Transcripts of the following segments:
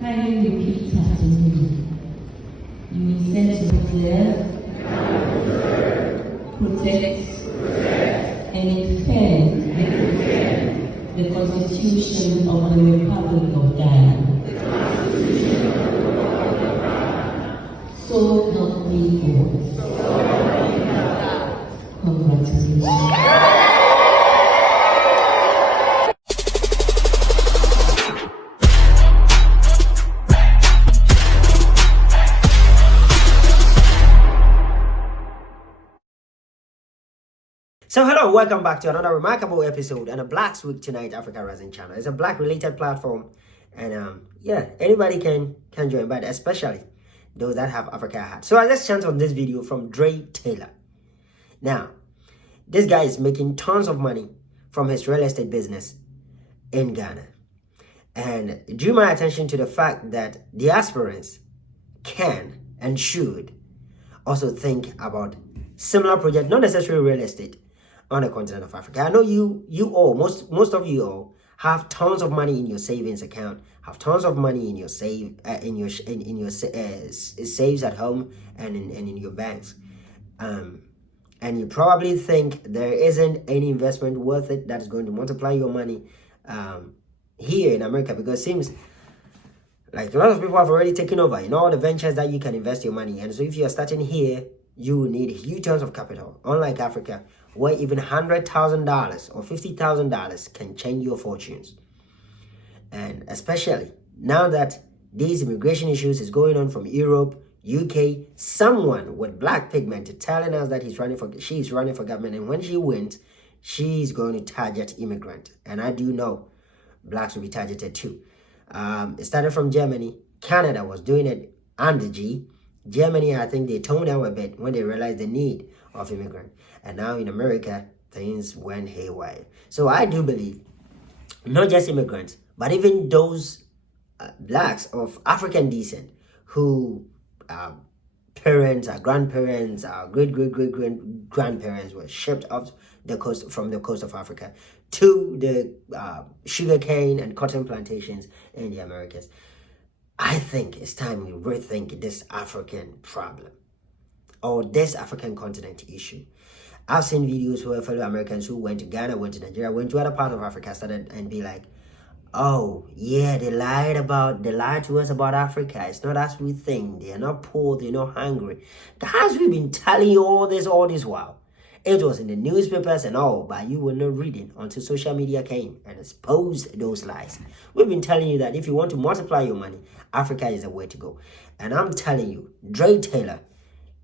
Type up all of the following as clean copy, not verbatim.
Kindly repeat after me. You intend to preserve, protect, and defend the Constitution of the Republic of Ghana. So help me God. Congratulations. So hello, welcome back to another remarkable episode on a Black Week Tonight Africa Rising channel. It's a black related platform, and yeah, anybody can join, but especially those that have Africa at heart. So I just chant on this video from Dre Taylor. Now, this guy is making tons of money from his real estate business in Ghana, and drew my attention to the fact that diasporans can and should also think about similar projects, not necessarily real estate, on the continent of Africa. I know you all, most of you all, have tons of money in your savings account, have tons of money in your saves at home and in your banks, and you probably think there isn't any investment worth it that is going to multiply your money here in America, because it seems like a lot of people have already taken over in all the ventures that you can invest your money. And so if you're starting here, you will need huge tons of capital, unlike Africa, where even $100,000 or $50,000 can change your fortunes. And especially now that these immigration issues is going on from Europe, UK, someone with black pigment telling us that she's running for government, and when she wins, she's going to target immigrant. And I do know blacks will be targeted too. It started from Germany. Canada was doing it under G. Germany, I think they toned down a bit when they realized the need of immigrants. And now in America, things went haywire. So I do believe not just immigrants, but even those blacks of African descent who parents, grandparents, great-great-great-grandparents were shipped off from the coast of Africa to the sugarcane and cotton plantations in the Americas. I think it's time we rethink this African problem or this African continent issue. I've seen videos where fellow Americans who went to Ghana, went to Nigeria, went to other parts of Africa, started and be like, oh yeah, they lied to us about Africa. It's not as we think. They're not poor, they're not hungry. Guys, we've been telling you all this while. It was in the newspapers and all, but you were not reading until social media came and exposed those lies. We've been telling you that if you want to multiply your money, Africa is the way to go. And I'm telling you, Dre Taylor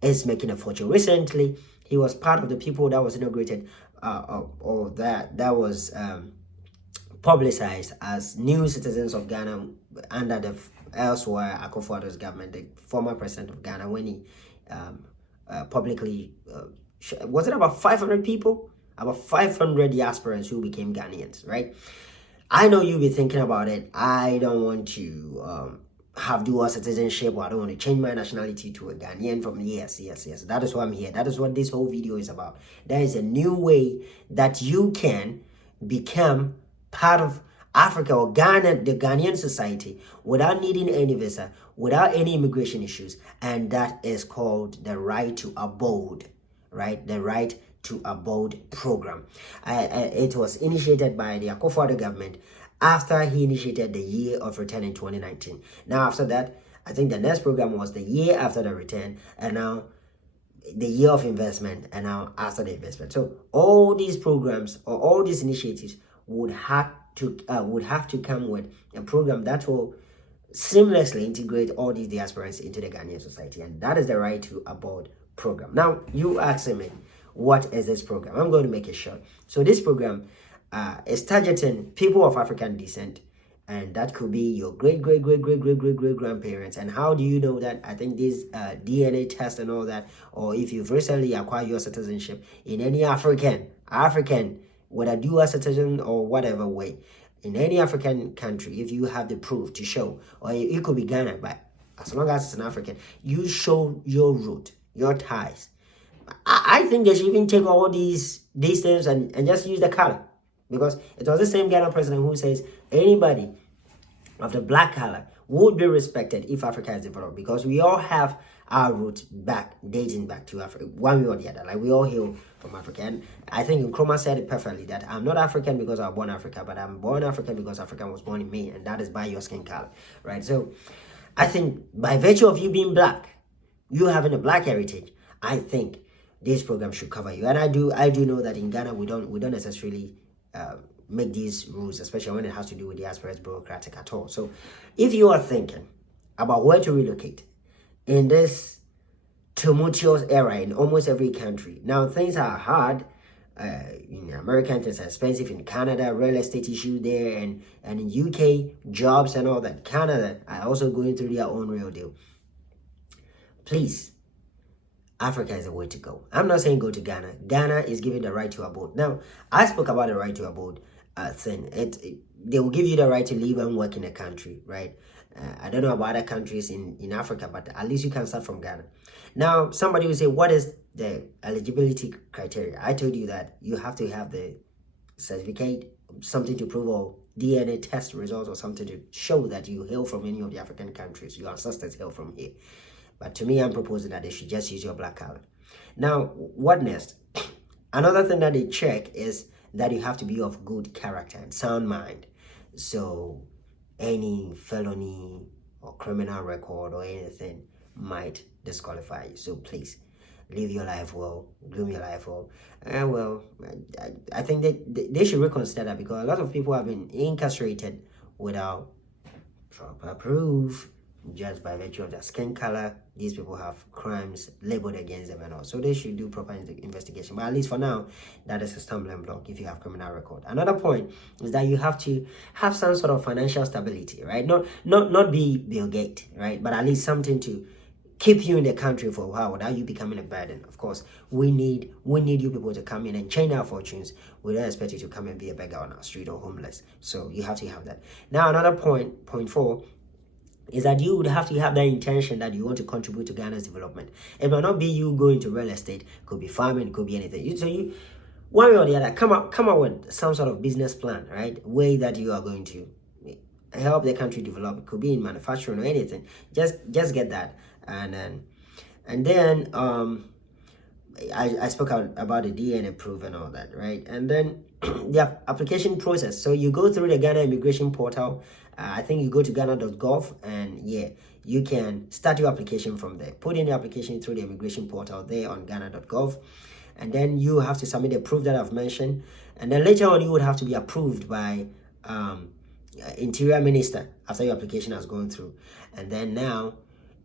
is making a fortune. Recently, he was part of the people that was inaugurated or that was publicized as new citizens of Ghana under the elsewhere Akufo-Addo's government, the former president of Ghana, when he publicly was it about 500 people? About 500 diasporans who became Ghanaians, right? I know you'll be thinking about it. I don't want to have dual citizenship, or I don't want to change my nationality to a Ghanaian from yes. That is why I'm here. That is what this whole video is about. There is a new way that you can become part of Africa or Ghana, the Ghanaian society, without needing any visa, without any immigration issues, and that is called the right to abode. Right, the right to abode program. It was initiated by the Akufo-Addo government after he initiated the year of return in 2019. Now after that, I think the next program was the year after the return, and now the year of investment, and now after the investment. So all these programs or all these initiatives would have to come with a program that will seamlessly integrate all these diasporans into the Ghanaian society, and that is the right to abode program. Now you asking me, what is this program? I'm going to make it short. So this program is targeting people of African descent, and that could be your great grandparents. And how do you know that? I think this DNA test and all that, or if you've recently acquired your citizenship in any African, whether dual citizen or whatever way, in any African country, if you have the proof to show, or it could be Ghana, but as long as it's an African, you show your root, your ties. I think they should even take all these things and just use the color, because it was the same Ghana president who says anybody of the black color would be respected if Africa is developed, because we all have our roots dating back to Africa, one way or the other. Like, we all hail from Africa. And I think Nkrumah said it perfectly, that I'm not African because I was born Africa, but I'm born African because Africa was born in me, and that is by your skin color, right? So I think by virtue of you being black, you having a black heritage, I think this program should cover you. And I do know that in Ghana we don't necessarily make these rules, especially when it has to do with diaspora, bureaucratic at all. So if you are thinking about where to relocate in this tumultuous era in almost every country, now things are hard. In America, things are expensive. In Canada, real estate issue there, and in UK, jobs and all that. Canada are also going through their own real deal. Please, Africa is the way to go. I'm not saying go to Ghana. Ghana is giving the right to abode. Now, I spoke about the right to abode thing. They will give you the right to live and work in a country, right? I don't know about other countries in Africa, but at least you can start from Ghana. Now, somebody will say, what is the eligibility criteria? I told you that you have to have the certificate, something to prove, or DNA test results, or something to show that you hail from any of the African countries. Your ancestors hail from here. But to me, I'm proposing that they should just use your black color. Now, what next? Another thing that they check is that you have to be of good character and sound mind. So any felony or criminal record or anything might disqualify you. So please, live your life well, groom your life well. I think that they should reconsider that, because a lot of people have been incarcerated without proper proof, just by virtue of their skin color. These people have crimes labeled against them and all. So they should do proper investigation. But at least for now, that is a stumbling block if you have criminal record. Another point is that you have to have some sort of financial stability, right? Not be Bill Gates, right? But at least something to keep you in the country for a while without you becoming a burden. Of course, we need you people to come in and change our fortunes. We don't expect you to come and be a beggar on our street or homeless. So you have to have that. Now, another point 4, is that you would have to have that intention that you want to contribute to Ghana's development. It might not be you going to real estate, could be farming, could be anything. So you, one way or the other, come up with some sort of business plan, right? Way that you are going to help the country develop. It could be in manufacturing or anything. Just get that, and then I spoke about the DNA proof and all that, right? And then the application process. So you go through the Ghana immigration portal. I think you go to ghana.gov, and yeah, you can start your application from there. Put in the application through the immigration portal there on ghana.gov, and then you have to submit the proof that I've mentioned, and then later on you would have to be approved by Interior Minister after your application has gone through. And then now,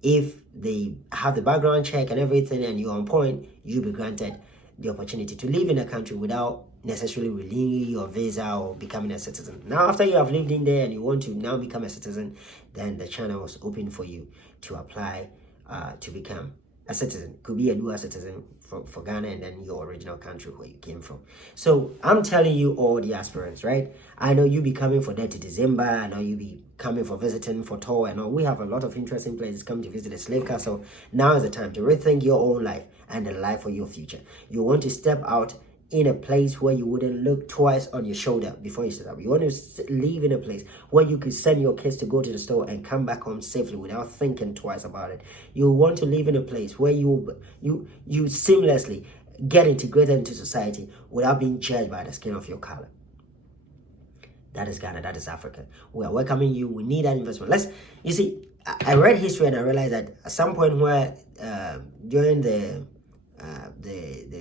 if they have the background check and everything and you're on point, you'll be granted the opportunity to live in a country without necessarily renewing your visa or becoming a citizen. Now, after you have lived in there and you want to now become a citizen, then the channel is open for you to apply to become a citizen. Could be a dual citizen for Ghana and then your original country where you came from. So I'm telling you, all the aspirants, right? I know you be coming for that to December. I know you be coming for visiting for tour and all. We have a lot of interesting places coming to visit the slave castle. Now is the time to rethink your own life and the life of your future. You want to step out in a place where you wouldn't look twice on your shoulder before you step up. You want to live in a place where you could send your kids to go to the store and come back home safely without thinking twice about it. You want to live in a place where you seamlessly get integrated into society without being judged by the skin of your color. That is Ghana. That is Africa. We are welcoming you. We need that investment. You see, I read history and I realized that at some point where during the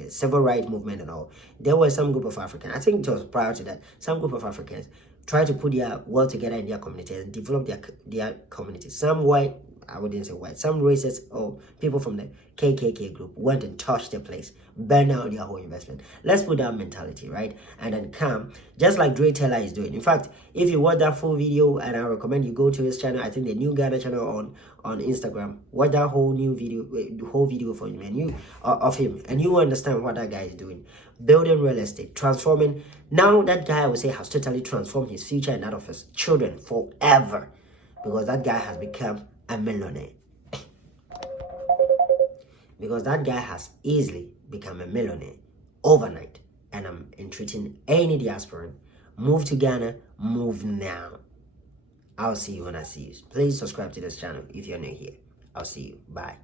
civil rights movement and all, there was some group of Africans, I think it was prior to that, some group of Africans tried to put their work together in their communities and develop their communities. Some white, I wouldn't say white, some racists or people from the KKK group went and touched the place, burned out their whole investment. Let's put that mentality, right? And then come, just like Dre Taylor is doing. In fact, if you watch that full video, and I recommend you go to his channel, I think the New Ghana channel on Instagram, watch that whole video for him, and you understand what that guy is doing. Building real estate, transforming. Now that guy, I would say, has totally transformed his future and that of his children forever, because that guy has become a millionaire. Because that guy has easily become a millionaire overnight. And I'm entreating any diasporan, move to Ghana, move now. I'll see you when I see you. Please subscribe to this channel if you're new here. I'll see you. Bye.